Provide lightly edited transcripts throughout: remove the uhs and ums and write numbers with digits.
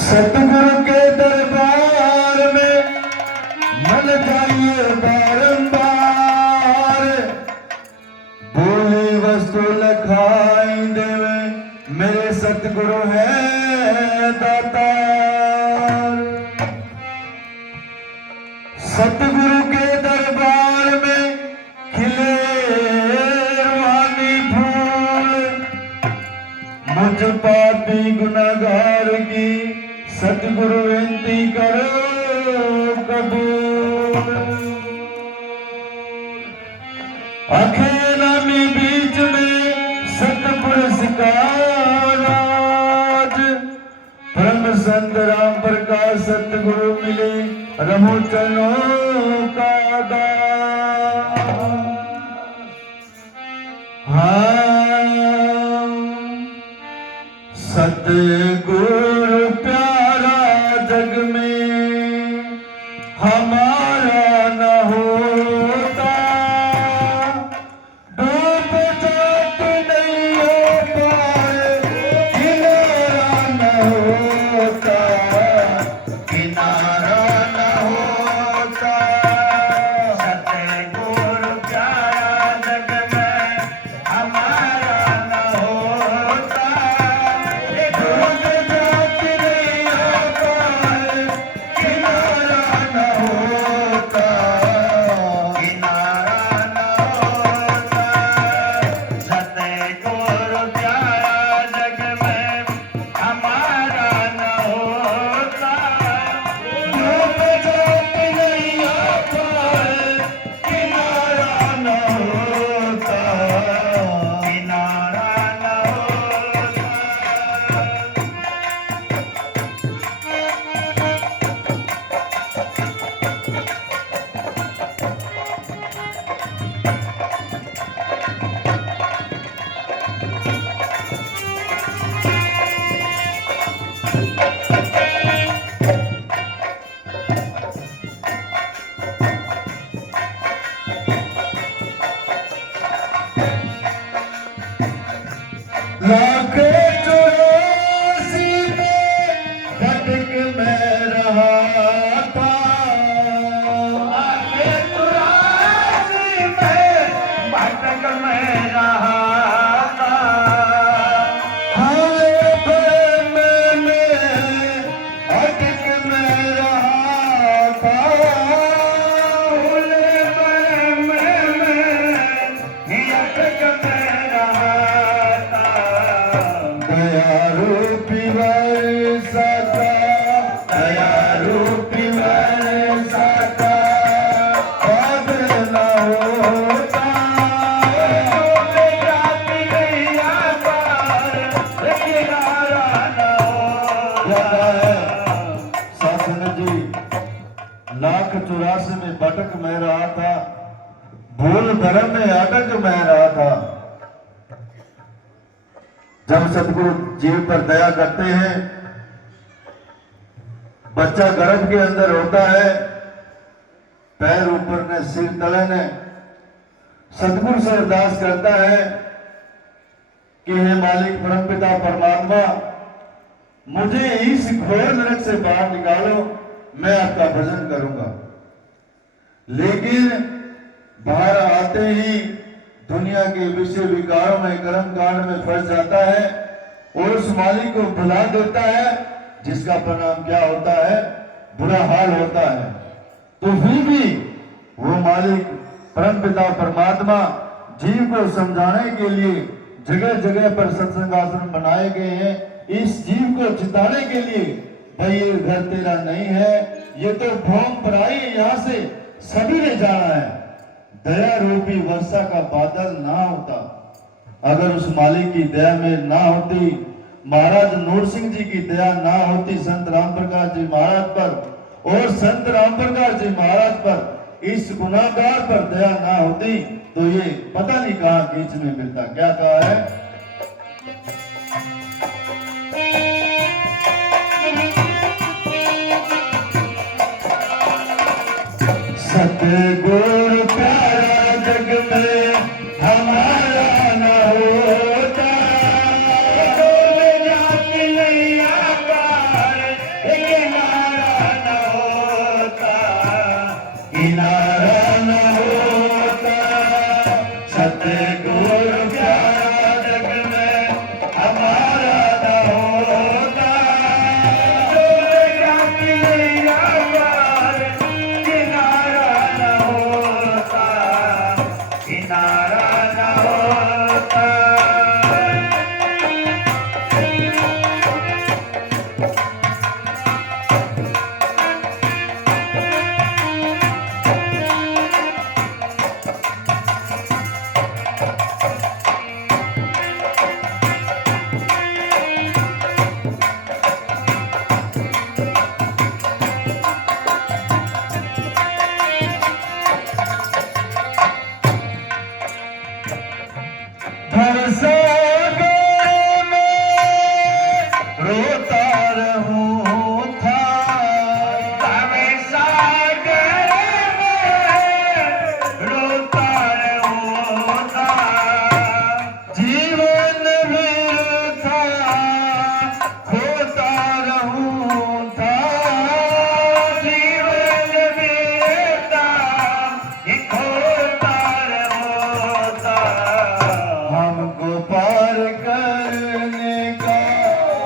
सतगुरु के दरबार में मन जाइए बारंबार, बोली वस्तु लखाई देवे मेरे सतगुरु है दातार। सतगुरु के दरबार में खिले रूहानी फूल, मुझ पापी गुनाहगार की सतगुरु विनती करो कबूल। अकेला में बीच में सतपुरुष का राज, परम संत राम प्रकाश सतगुरु मिले रमो चरणों का दास। सतगुरु प्यारा जग में हमारा न होता, डूब जाते नहीं हो पाए किनारा न होता, किनारा न होता। सतगुरु प्यारा जग में हमारा न होता, डूब जाते नहीं हो पाए किनारा न होता, किनारा न होता। सतगुरु प्यारा जग में हमारा न होता, डूब जाते नहीं हो पाए किनारा न होता, किनारा न होता। लाख चौरासी में भटक मैं रहा था, लाख चौरासी में भटक मैं रहा था। हाय भरम में अटक मैं रहा था, भोले भरम में अटक मैं रहा था। दया रूपी वर्षता, दया रूपी वर्षता अब न होता, डूब जाती नैया पार किनारा न होता। शासन जी, लाख 84 में भटक मैं रहा था, भूल भरम में अटक मैं रहा था। जब सतगुरु जीव पर दया करते हैं, बच्चा गर्भ के अंदर होता है, पैर ऊपर ने सिर तले ने, सतगुरु से अरदास करता है कि हे मालिक परमपिता परमात्मा, मुझे इस घोर नरक से बाहर निकालो, मैं आपका भजन करूंगा। लेकिन बाहर आते ही दुनिया के विषय विकारों में कर्म कांड में फंस जाता है और उस मालिक को भुला देता है, जिसका परिणाम क्या होता है? बुरा हाल होता है। तो फिर भी वो मालिक परमपिता परमात्मा जीव को समझाने के लिए जगह जगह पर सत्संग आश्रम बनाए गए हैं, इस जीव को जिताने के लिए, भाई ये घर तेरा नहीं है, ये तो भोम पराई, यहाँ से सभी ने जाना है। दया रूपी वर्षा का बादल ना होता, अगर उस मालिक की दया में ना होती, महाराज नूर सिंह जी की दया ना होती संत राम प्रकाश जी महाराज पर, और संत राम प्रकाश जी महाराज पर, इस गुनाहगार पर दया ना होती, तो ये पता नहीं कहां बीच में मिलता। क्या कहा है? सतगुरु प्यारा जग में हमारा न होता, करने का,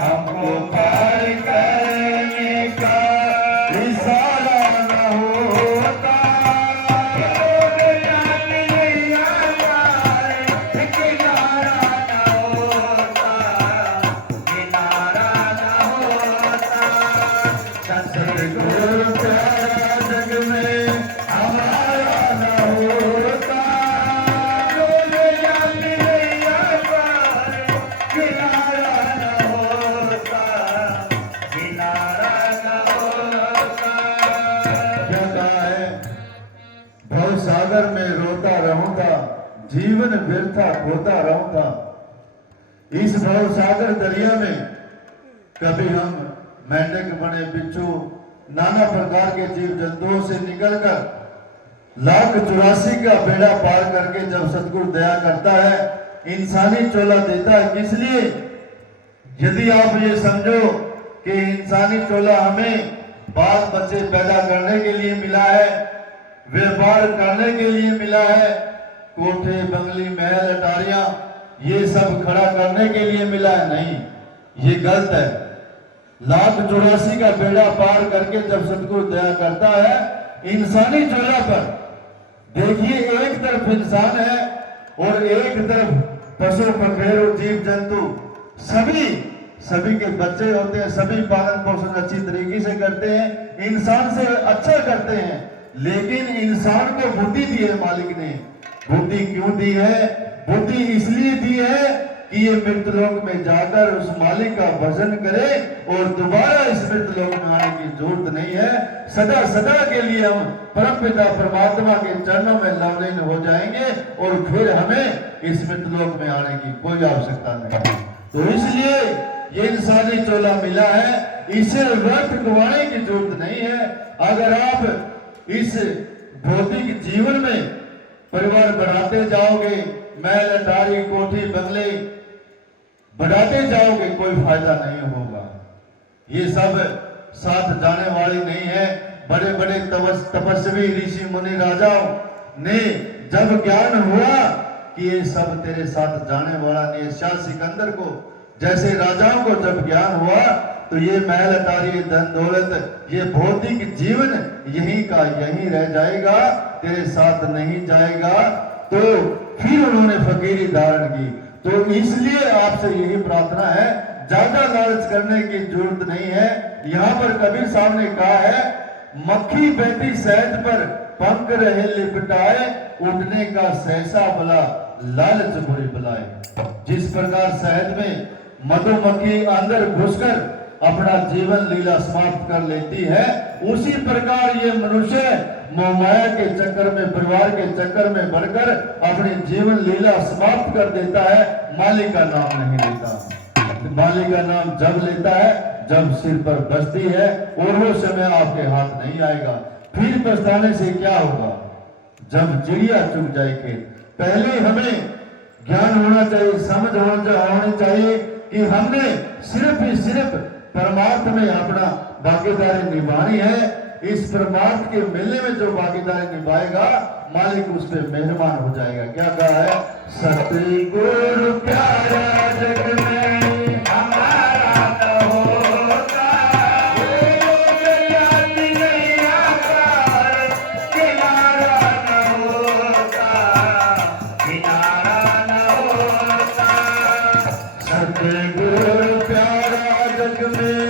हमको पार करने का इशारा न होता। सतगुरु प्यारा जग में हमारा न होता। किनारा न होता, किनारा न होता। क्या कहा है? भव सागर में रोता रहूं था, जीवन व्यर्था खोता रहूं था। इस भव सागर दरिया में कभी हम मेंढक बने, बिच्छू, नाना प्रकार के जीव जंतुओं से निकलकर 1,84 का बेड़ा पार करके जब सतगुरु दया करता है, इंसानी चोला देता है। किस लिए? यदि आप ये समझो कि इंसानी चोला हमें बाल बच्चे पैदा करने के लिए मिला है, व्यापार करने के लिए मिला है, कोठे बंगली महल अटारियां ये सब खड़ा करने के लिए मिला है, नहीं, ये गलत है। 1,84 का बेड़ा पार करके जब सतगुरु दया करता है इंसानी चोला पर, देखिए एक तरफ इंसान है और एक तरफ पशु पखेरु जीव जंतु सभी के बच्चे होते हैं, सभी पालन पोषण अच्छी तरीके से करते हैं, इंसान से अच्छा करते हैं। लेकिन इंसान को बुद्धि दी है मालिक ने। बुद्धि क्यों दी है? बुद्धि इसलिए दी है कि ये मृतलोक में जाकर उस मालिक का भजन करे और दोबारा इस मृतलोक में आने की जरूरत नहीं है। सदा सदा के लिए हम परमपिता परमात्मा के चरणों में लवलीन हो जाएंगे और फिर हमें इस मृतलोक में आने की कोई आवश्यकता नहीं। तो इसलिए ये इंसानी चोला मिला है, इसे व्यर्थ गंवाने की जरूरत नहीं है। अगर आप इस भौतिक जीवन में परिवार बढ़ाते जाओगे, महल अटारी कोठी बंगले बढ़ाते जाओगे, कोई फायदा नहीं होगा। ये सब साथ जाने वाली नहीं है। बड़े बड़े तपस्वी ऋषि मुनि राजाओं ने जब ज्ञान हुआ कि ये सब तेरे साथ जाने वाला नहीं है, शाह सिकंदर को जैसे राजाओं को जब ज्ञान हुआ तो ये महल अटारी धन दौलत ये भौतिक जीवन यहीं का यहीं रह जाएगा, तेरे साथ नहीं जाएगा। तो फिर उन्होंने फकीरी धारण की। तो इसलिए आपसे यही प्रार्थना है, ज्यादा लालच करने की जरूरत नहीं है। यहाँ पर कबीर साहब ने कहा है, मक्खी बैठी शहद पर पंख रहे लिपटाए, उठने का सहसा बला लालच बुरी बुलाए। जिस प्रकार शहद में मधुमक्खी अंदर घुसकर अपना जीवन लीला समाप्त कर लेती है, उसी प्रकार ये मनुष्य मोहमाया के चक्कर में, परिवार के चक्कर में बढ़कर अपनी जीवन लीला समाप्त कर देता है, मालिक का नाम नहीं लेता। मालिक का नाम जब लेता है जब सिर पर बजती है, और वो समय आपके हाथ नहीं आएगा। फिर पछताने से क्या होगा? जब चिड़िया चुग जाए खेत। पहले हमें ज्ञान होना चाहिए, समझ होनी चाहिए कि हमने सिर्फ ही सिर्फ परमार्थ में अपना भागीदारी निभानी है। इस परमार्थ के मिलने में जो भागीदारी निभाएगा, मालिक उस पर मेहरबान हो जाएगा। क्या कहा है? सतगुरु प्यारा जग में हमारा न होता, किनारा न होता, किनारा न होता। सतगुरु प्यारा जग में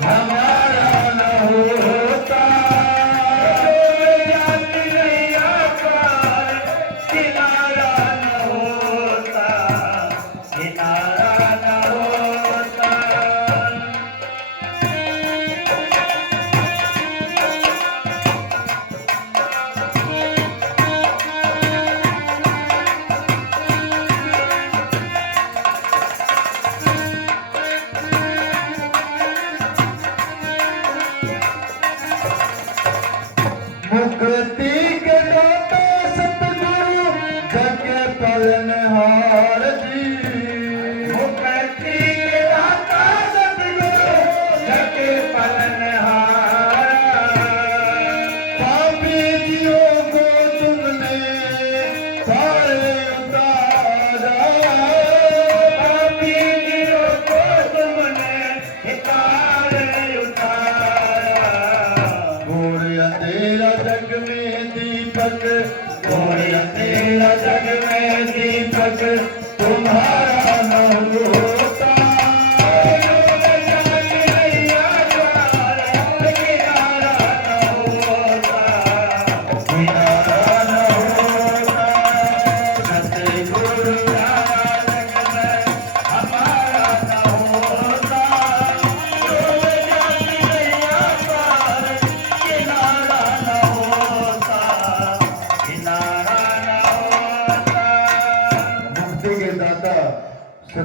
हमारा न होता, किनारा न होता, किनारा न होता।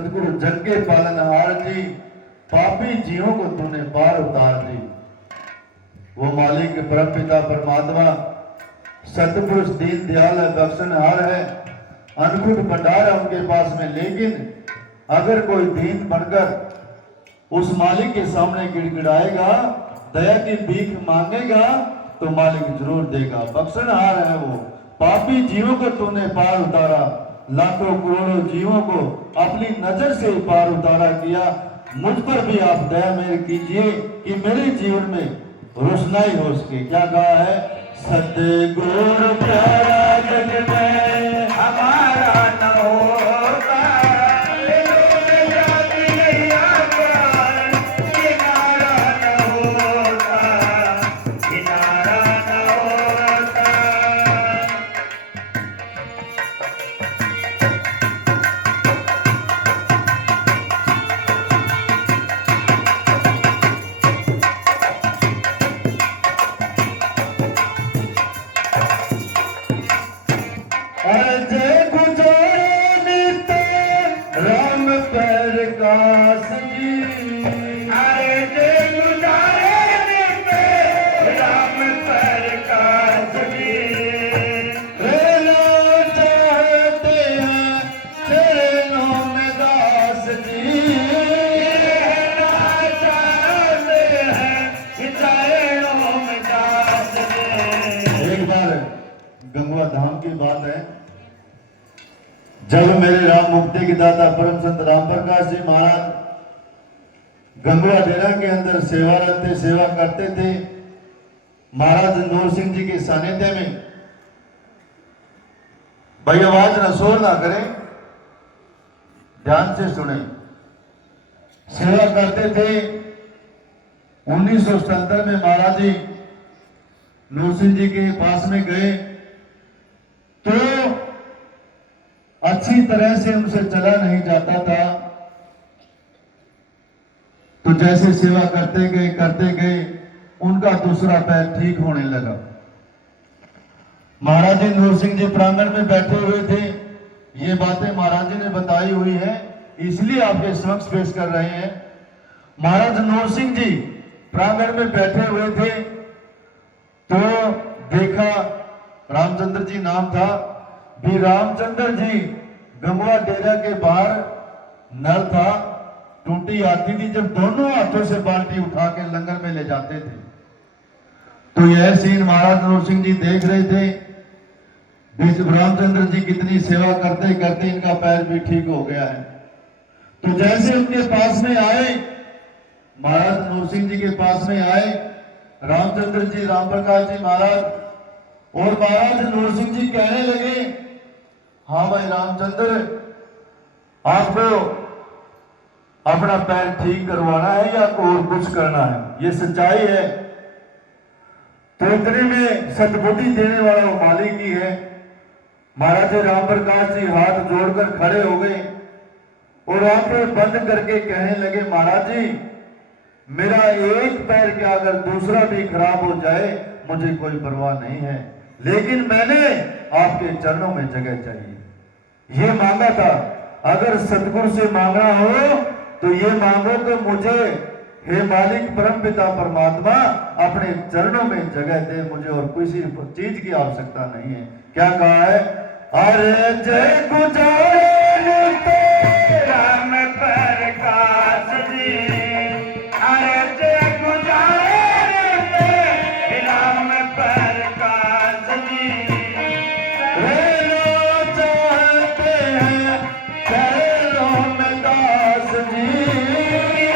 सतगुरु जग के पालनहार जी, पापी जीवों को तूने पार उतार दी। वो मालिक परम पिता परमात्मा सतपुरुष दीन दयाल है, बख्शनहार है, अनखुद भंडार है उनके पास में। लेकिन अगर कोई दीन बनकर उस मालिक के सामने गिड़गिड़ाएगा, दया की भीख मांगेगा, तो मालिक जरूर देगा। बख्शनहार है वो, पापी जीवों को तूने पार उतारा, लाखों करोड़ों जीवों को अपनी नजर से पार उतारा किया। मुझ पर भी आप दया मेरे कीजिए कि मेरे जीवन में रोशनाई हो सके। क्या कहा है? सतगुरु प्यारा जग में हमारा न होता, गंगवा धाम की बात है। जब मेरे राम मुक्ति के दाता परम संत राम प्रकाश जी महाराज गंगवा डेरा के अंदर सेवा करते थे, महाराज नूर सिंह जी के सानिध्य में। भाई आवाज न शोर ना करें, ध्यान से सुने। सेवा करते थे। 1977 में महाराज जी नूर सिंह जी के पास में गए तो अच्छी तरह से उनसे चला नहीं जाता था। तो जैसे सेवा करते गए उनका दूसरा पैर ठीक होने लगा। महाराज जी नूर सिंह जी प्रांगण में बैठे हुए थे। ये बातें महाराज जी ने बताई हुई है, इसलिए आपके समक्ष पेश कर रहे हैं। महाराज नूर सिंह जी प्रांगण में बैठे हुए थे तो देखा, रामचंद्र जी नाम था, भी रामचंद्र जी गंगवा डेरा के बाहर नल था, टूटी आती थी, जब दोनों हाथों से बाल्टी उठा के लंगर में ले जाते थे। तो यह सीन महाराज नूर सिंह जी देख रहे थे। रामचंद्र जी कितनी सेवा करते करते इनका पैर भी ठीक हो गया है। तो जैसे उनके पास में आए, महाराज नूर सिंह जी के पास में आए रामचंद्र जी, राम प्रकाश जी महाराज, और महाराज नूर सिंह जी कहने लगे, हाँ भाई रामचंद्र, आपको अपना पैर ठीक करवाना है या और कुछ करना है? ये सच्चाई है। तो इतने में सद्बुद्धि देने वाला वो मालिक ही है। महाराज राम प्रकाश जी हाथ जोड़कर खड़े हो गए और आंखें बंद करके कहने लगे, महाराज जी, मेरा एक पैर क्या अगर दूसरा भी खराब हो जाए मुझे कोई परवाह नहीं है, लेकिन मैंने आपके चरणों में जगह चाहिए। ये मांगा था। अगर सतगुरु से मांगना हो तो ये मांगो कि मुझे हे मालिक परम पिता परमात्मा अपने चरणों में जगह दे, मुझे और किसी चीज की आवश्यकता नहीं है। क्या कहा है? अरे जय गुजारे राम प्रकाश जी, अरे जय गुजारे राम प्रकाश जी, रहना चाहते हैं चरणों में दास जी,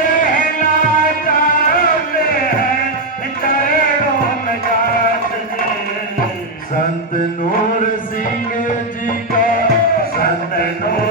रहना चाहते हैं चरणों में दास जी। संत नूर सिंह जी का, संत नूर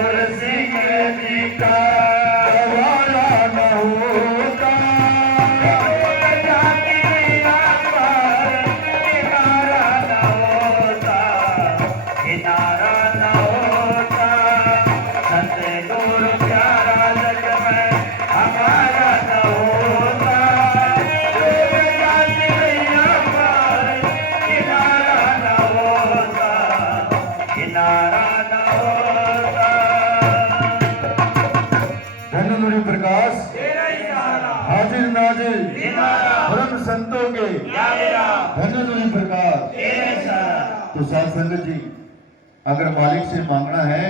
नाजिर ब्रह्म संतों के धन्य तुझे प्रकाश। तो साध संगत जी, अगर मालिक से मांगना है